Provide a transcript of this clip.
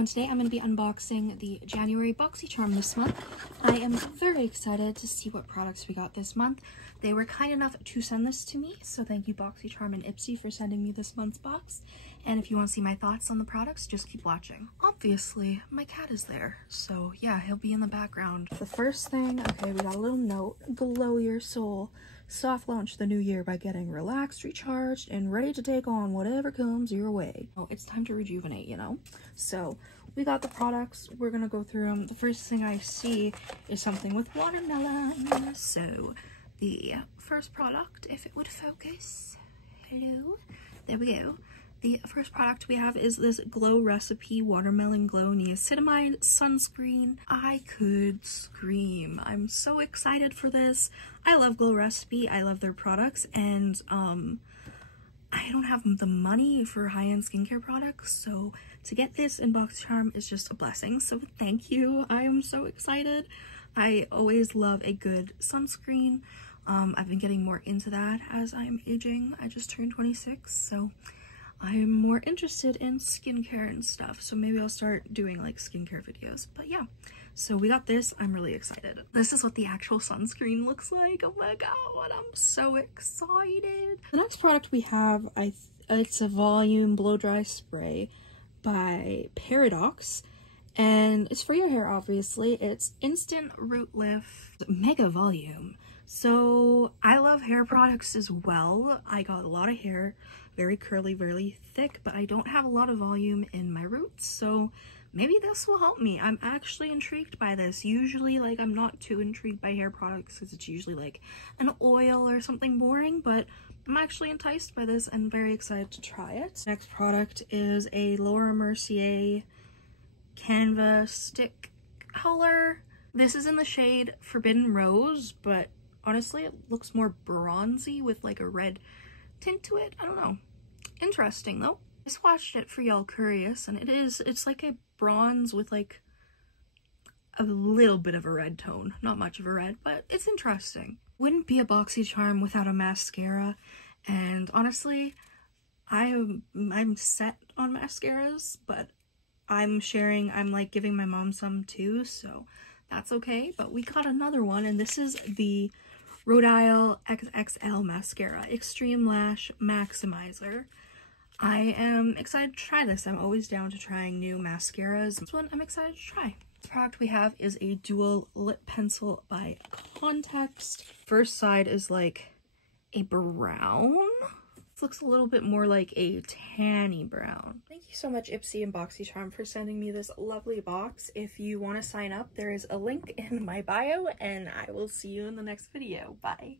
And today I'm going to be unboxing the January Boxycharm this month. I am very excited to see what products we got this month. They were kind enough to send this to me, so thank you Boxycharm and Ipsy for sending me this month's box. And if you want to see my thoughts on the products, just keep watching. Obviously, my cat is there, so yeah, he'll be in the background. The first thing, okay, we got a little note. Glow your soul. Soft launch the new year by getting relaxed, recharged, and ready to take on whatever comes your way. Oh, it's time to rejuvenate, you know? So, we got the products. We're gonna go through them. The first thing I see is something with watermelon. So, the first product, if it would focus. Hello? There we go. The first product we have is this Glow Recipe Watermelon Glow Niacinamide Sunscreen. I could scream. I'm so excited for this. I love Glow Recipe. I love their products, and I don't have the money for high-end skincare products, so to get this in Boxycharm is just a blessing. So thank you. I am so excited. I always love a good sunscreen. I've been getting more into that as I'm aging. I just turned 26, so I'm more interested in skincare and stuff, so maybe I'll start doing like skincare videos. But yeah, so we got this. I'm really excited. This is what the actual sunscreen looks like. Oh my god, I'm so excited. The next product we have, it's a volume blow dry spray by Paradox, and it's for your hair, obviously. It's Instant Root Lift Mega Volume. So I love hair products as well. I got a lot of hair, very curly, very thick, but I don't have a lot of volume in my roots, so maybe this will help me. I'm actually intrigued by this. Usually, like, I'm not too intrigued by hair products because it's usually like an oil or something boring, but I'm actually enticed by this and very excited to try it. Next product is a Laura Mercier Canva Stick Color. This is in the shade Forbidden Rose, but honestly, it looks more bronzy with like a red tint to it. I don't know. Interesting though. I swatched it for y'all curious, and it's like a bronze with like a little bit of a red tone. Not much of a red, but it's interesting. Wouldn't be a Boxycharm without a mascara, and honestly, I'm set on mascaras, but I'm like giving my mom some too, so that's okay. But we got another one, and this is the Rhode Isle XXL Mascara Extreme Lash Maximizer. I am excited to try this. I'm always down to trying new mascaras. This one I'm excited to try. The product we have is a dual lip pencil by Context. First side is like a brown. This looks a little bit more like a tanny brown. Thank you so much Ipsy and Boxycharm for sending me this lovely box. If you want to sign up, there is a link in my bio, and I will see you in the next video. Bye.